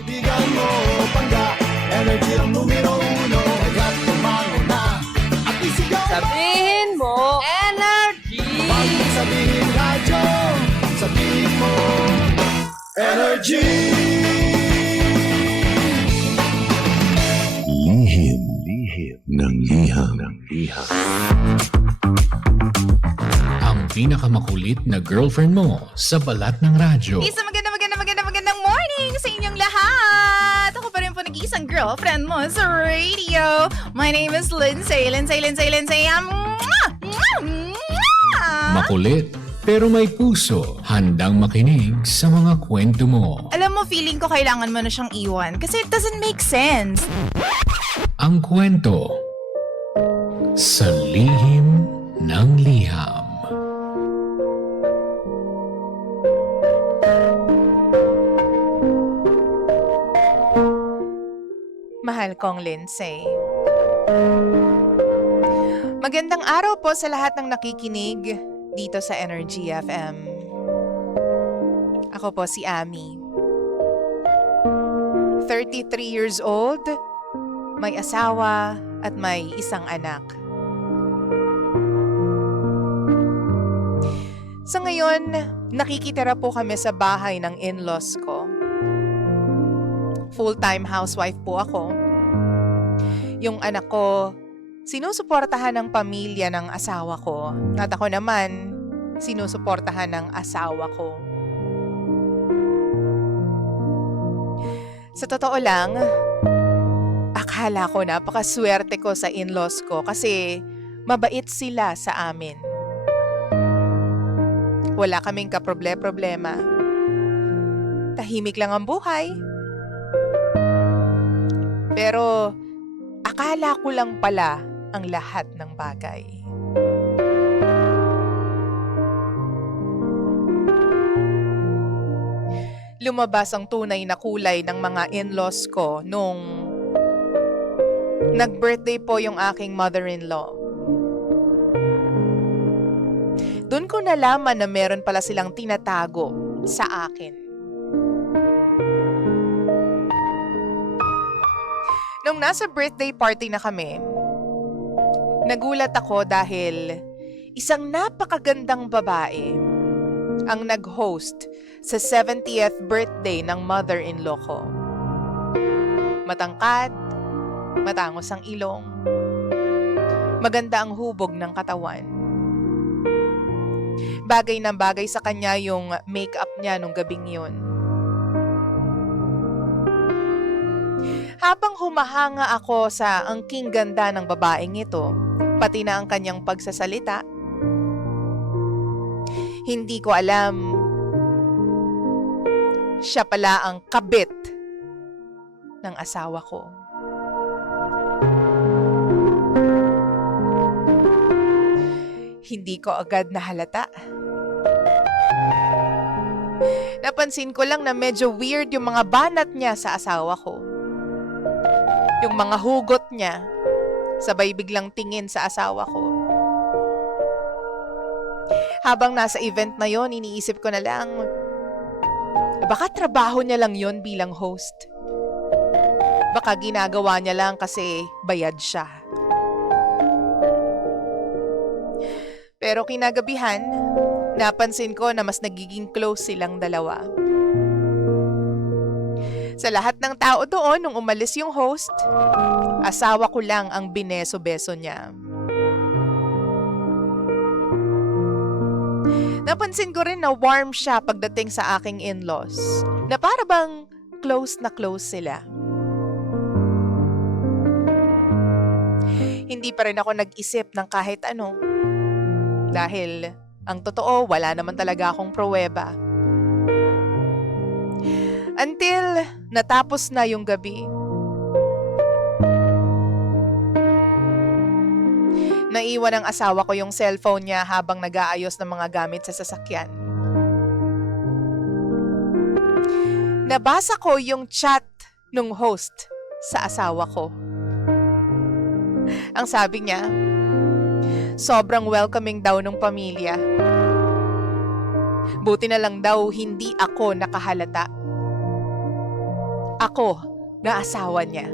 Kaibigan mo, pangga, energy ang numero uno. Kaya't tumango na at isigaw mo. Sabihin mo, energy! Pag sabihin radyo, sabihin mo, energy! Lihim ng liham. Ang pinakamakulit na girlfriend mo sa balat ng radyo. Isang magandang morning sa inyong lahat! Ako pa rin po nag-iisang girlfriend mo sa radio. My name is Lindsay. Makulit pero may puso, handang makinig sa mga kwento mo. Alam mo, feeling ko kailangan mo na siyang iwan kasi it doesn't make sense. Ang kwento sa lihim ng liham. Mahal kong Lindsay. Magandang araw po sa lahat ng nakikinig dito sa Energy FM. Ako po si Ami. 33 years old, may asawa at may isang anak. Sa ngayon, nakikitira po kami sa bahay ng in-laws ko. Full-time housewife po ako. Yung anak ko, sinusuportahan ng pamilya ng asawa ko. At ako naman, sinusuportahan ng asawa ko. Sa totoo lang, akala ko napakaswerte ko sa in-laws ko kasi mabait sila sa amin. Wala kaming kaproble-problema. Tahimik lang ang buhay. Pero akala ko lang pala ang lahat ng bagay. Lumabas ang tunay na kulay ng mga in-laws ko nung nag-birthday po yung aking mother-in-law. Doon ko nalaman na meron pala silang tinatago sa akin. Nung nasa birthday party na kami, nagulat ako dahil isang napakagandang babae ang nag-host sa 70th birthday ng mother-in-law ko. Matangkad, matangos ang ilong, maganda ang hubog ng katawan. Bagay na bagay sa kanya yung makeup niya nung gabing yun. Habang humahanga ako sa angking ganda ng babaeng ito, pati na ang kanyang pagsasalita, hindi ko alam, siya pala ang kabit ng asawa ko. Hindi ko agad nahalata. Napansin ko lang na medyo weird yung mga banat niya sa asawa ko. Yung mga hugot niya, sabay biglang tingin sa asawa ko. Habang nasa event na yon, iniisip ko na lang, baka trabaho niya lang yon bilang host. Baka ginagawa niya lang kasi bayad siya. Pero kinagabihan, napansin ko na mas nagiging close silang dalawa. Sa lahat ng tao doon, nung umalis yung host, asawa ko lang ang bineso-beso niya. Napansin ko rin na warm siya pagdating sa aking in-laws, na para bang close na close sila. Hindi pa rin ako nag-isip ng kahit ano. Dahil, ang totoo, wala naman talaga akong pruweba. Until, natapos na yung gabi. Naiwan ng asawa ko yung cellphone niya habang nag-aayos ng mga gamit sa sasakyan. Nabasa ko yung chat nung host sa asawa ko. Ang sabi niya, sobrang welcoming daw ng pamilya. Buti na lang daw hindi ako nakahalata. ako na asawa niya.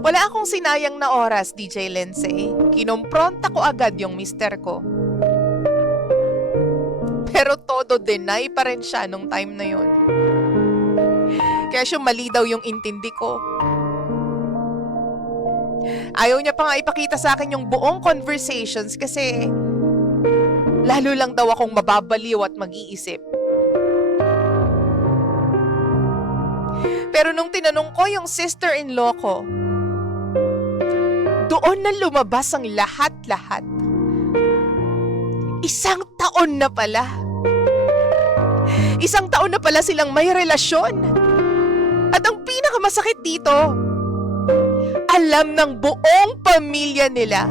Wala akong sinayang na oras, DJ Lindsay. Kinompronta ko agad yung mister ko. Pero todo deny pa rin siya nung time na yun. Kaya siya mali daw yung intindi ko. Ayaw niya pa nga ipakita sa akin yung buong conversations kasi lalo lang daw akong mababaliw at mag-iisip. Pero nung tinanong ko yung sister-in-law ko, doon na lumabas ang lahat-lahat. 1 taon na pala. 1 taon na pala silang may relasyon. At ang pinakamasakit dito, alam ng buong pamilya nila.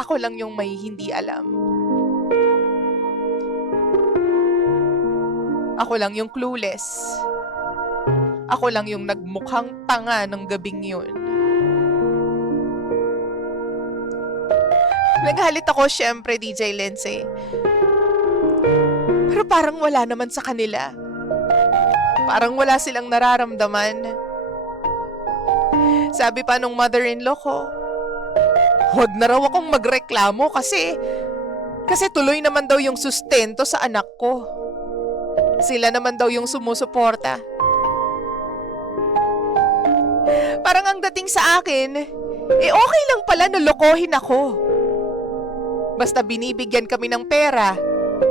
Ako lang yung may hindi alam. Ako lang yung clueless. Ako lang yung nagmukhang tanga ng gabing yun. Naghalit ako syempre, DJ Lindsay. Pero parang wala naman sa kanila. Parang wala silang nararamdaman. Sabi pa nung mother-in-law ko, huwag na raw akong magreklamo kasi tuloy naman daw yung sustento sa anak ko. Sila naman daw yung sumusuporta. Parang ang dating sa akin, okay lang pala na lokohin ako. Basta binibigyan kami ng pera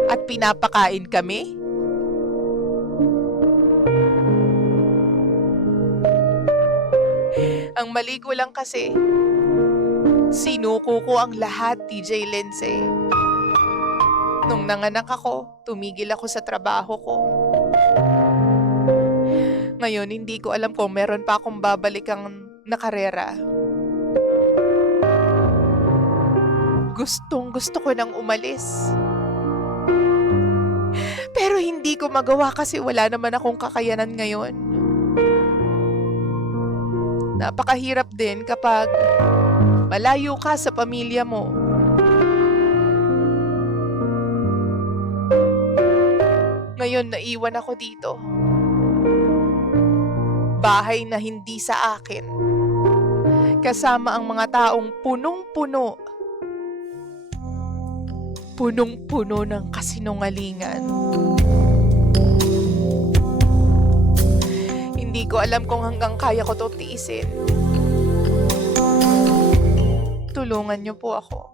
at pinapakain kami. Ang mali ko lang kasi, sinuko ko ang lahat, DJ Lindsay. Nung nanganak ako, tumigil ako sa trabaho ko. Ngayon, hindi ko alam kung meron pa akong babalikang na karera. Gusto ko nang umalis. Pero hindi ko magawa kasi wala naman akong kakayanan ngayon. Napakahirap din kapag malayo ka sa pamilya mo. Ngayon, naiwan ako dito. Bahay na hindi sa akin. Kasama ang mga taong punong-puno. Punong-puno ng kasinungalingan. Hindi ko alam kung hanggang kaya ko to tiisin. Tulungan niyo po ako.